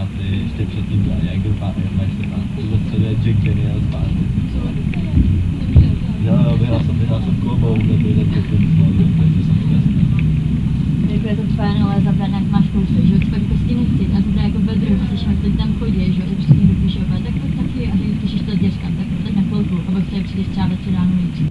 party, ještě předtím byla Jägermeister Jack Daniels party. Jo, vyhrál jsem klobouk, takovýhle typy, takže jsem šťastný. Jako je to fajn, ale za nějak máš kousek, že to fakt prostě nechci. A to jako bedru, když teď tam chodí, že prostě někdo píše, tak pojď taky a když píšeš to děřkám, tak teď na chvilku, a pak tady přijdeš třeba večer ráno víc.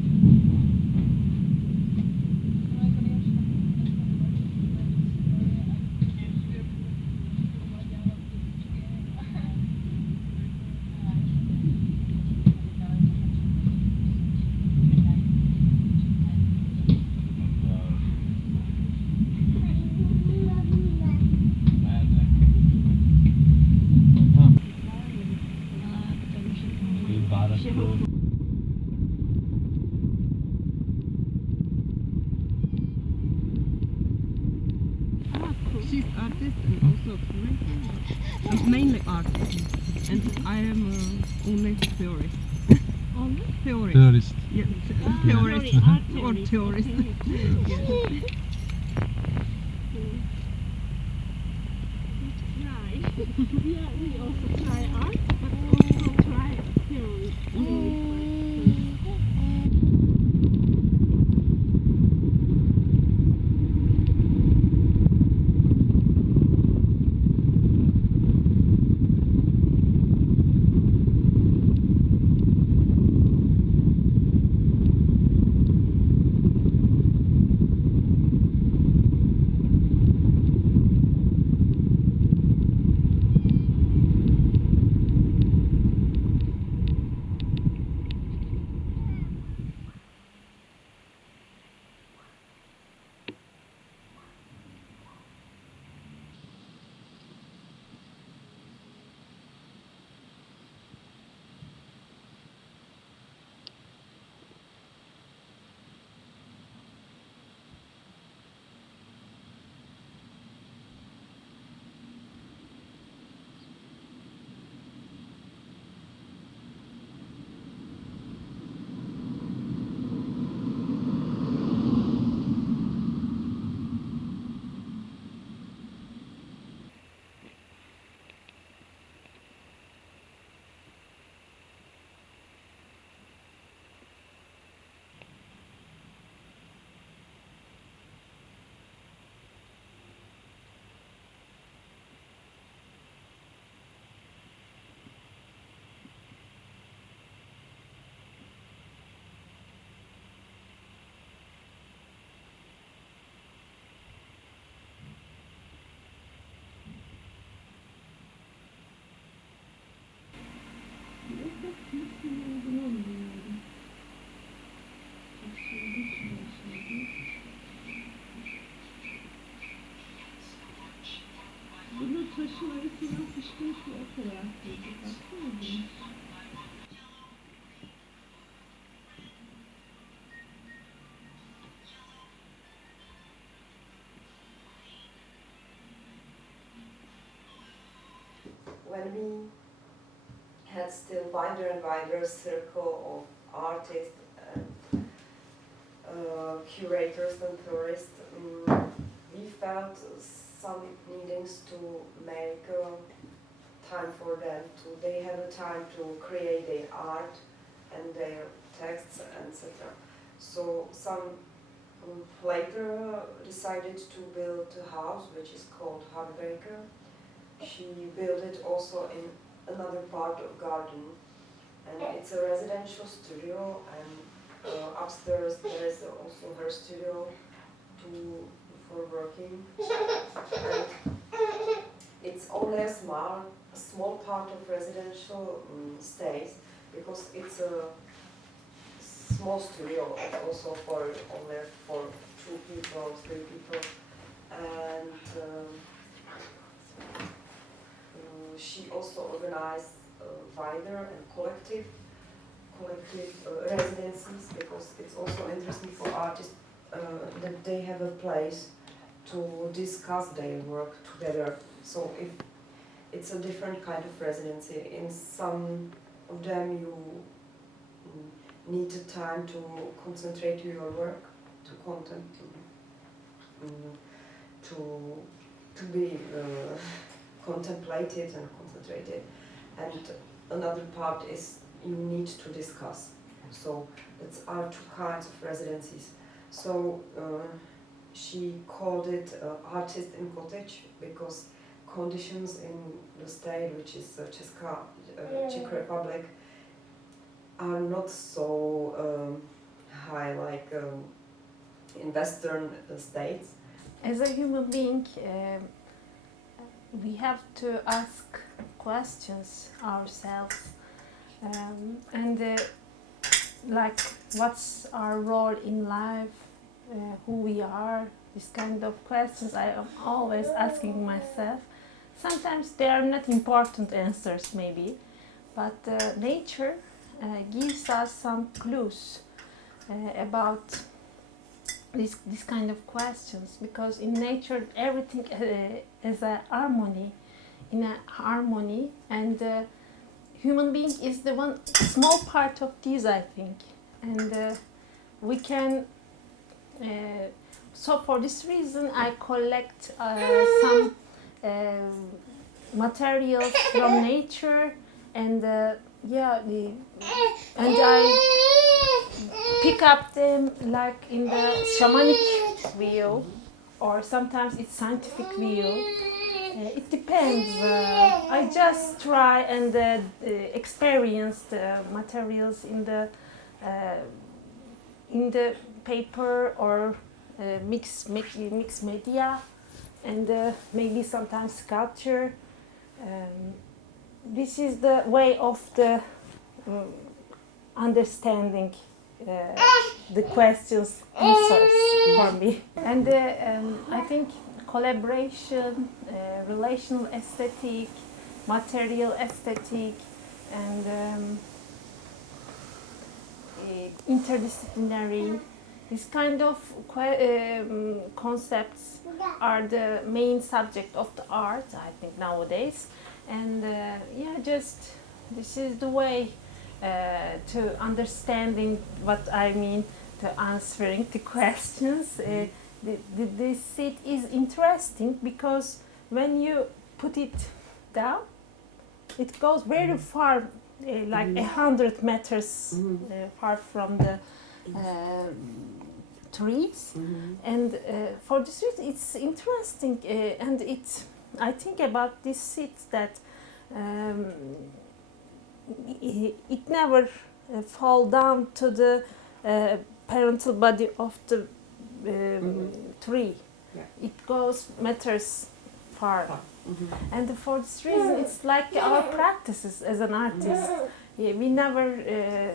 She's artist and also curator. I'm mainly artist, and I am only theorist. Only? Theorist. Yeah, theorist or theorist. Try. Yeah, we also try art, but also try theory. Bunun taşın arasından fışkırmış bir fotoğraf koyduk. Baksana bunu. When we had still wider and wider circle of artists and curators and theorists, we felt some needings to make time for them. They have a time to create their art and their texts, etc. So some later decided to build a house which is called heARTbreaker. She built it also in another part of garden, and it's a residential studio, and upstairs there is also her studio for working. And it's only a small part of residential stays, because it's a small studio, also only for 2 people, 3 people, and she also organized wider and collective residencies, because it's also interesting for artists that they have a place to discuss their work together. So if it's a different kind of residency, in some of them you need a time to concentrate on your work, to content, to be contemplate it and concentrate it. And another part is you need to discuss. So that's are two kinds of residencies. So she called it artist in cottage because conditions in the state, which is Ceska, Czech Republic, are not so high like in Western states. As a human being, we have to ask questions ourselves, and like what's our role in life, who we are, this kind of questions I am always asking myself. Sometimes they are not important answers maybe, but nature gives us some clues about this kind of questions, because in nature everything is a harmony, in a harmony, and human being is the one small part of this, I think, and we can. So for this reason, I collect some materials from nature, and and I pick up them like in the shamanic view, or sometimes it's scientific view. It depends. I just try and experience the materials in the paper or mixed media, and maybe sometimes sculpture. This is the way of the understanding the questions answers for me. And I think collaboration, relational aesthetic, material aesthetic, and interdisciplinary, these kind of concepts are the main subject of the art, I think, nowadays. And just this is the way to understanding what I mean, to answering the questions. This seat is interesting because when you put it down, it goes very far, like 100 meters far from the trees, and for this reason it's interesting, and I think about this seat that it never fall down to the parental body of the tree. Yeah. It goes meters far. And for this reason it's like our practices as an artist. We never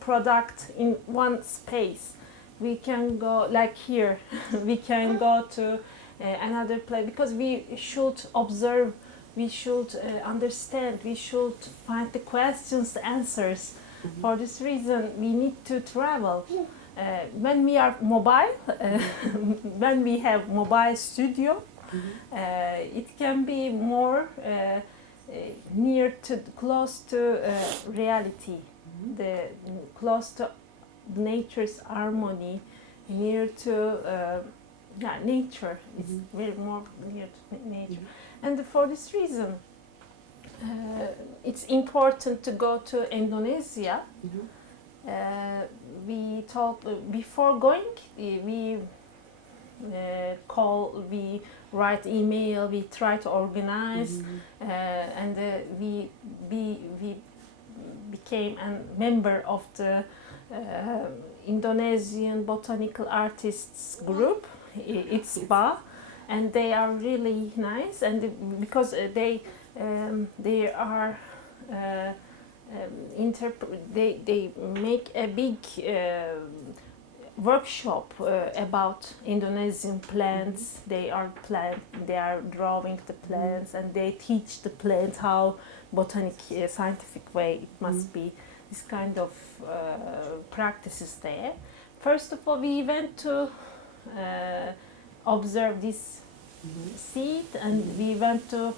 product in one space. We can go like here. We can go to another place, because we should observe, we should understand, we should find the questions, the answers. For this reason we need to travel. When we are mobile, when we have mobile studio, it can be more close to reality, the close to nature's harmony, near to nature. It's very more near to nature, and for this reason, it's important to go to Indonesia. We thought before going, we call, we write email, we try to organize, and we became a member of the Indonesian botanical artists group. It's BA, and they are really nice, and because they are they make a big workshop about Indonesian plants. They are drawing the plants, and they teach the plants how botanic scientific way it must be. This kind of practices there. First of all, we went to observe this seed, and we went to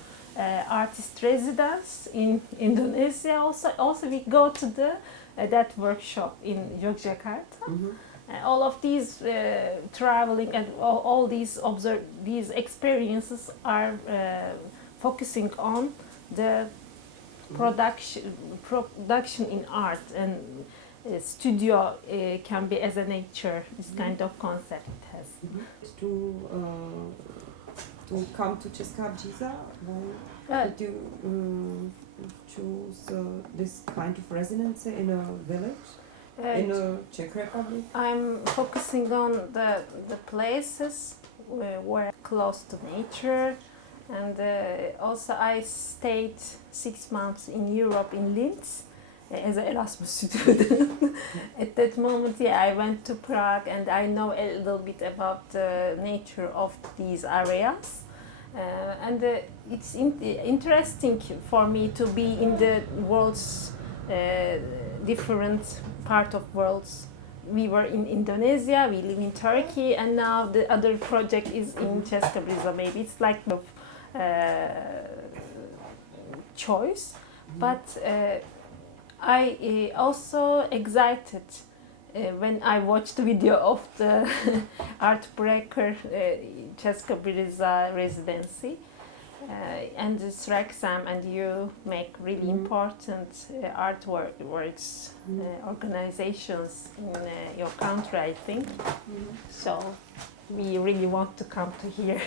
artist residence in Indonesia. Also we go to that workshop in Yogyakarta. All of these traveling and all these experiences are focusing on the production in art, and studio can be as a nature. This kind of concept it has. To come to Ceska, Briza, why did you choose this kind of residence in a village in the Czech Republic? I'm focusing on the places where close to nature, and also I stayed 6 months in Europe in Linz as an Erasmus student. At that moment, I went to Prague, and I know a little bit about the nature of these areas. And it's interesting for me to be in the world's different part of worlds. We were in Indonesia, we live in Turkey, and now the other project is in Ceska, Briza. Maybe it's like the choice, but I also excited when I watched the video of the heARTbreaker Ceska, Briza residency, and this Rexam, and you make really important artworks, organizations in your country, I think. So we really want to come to here.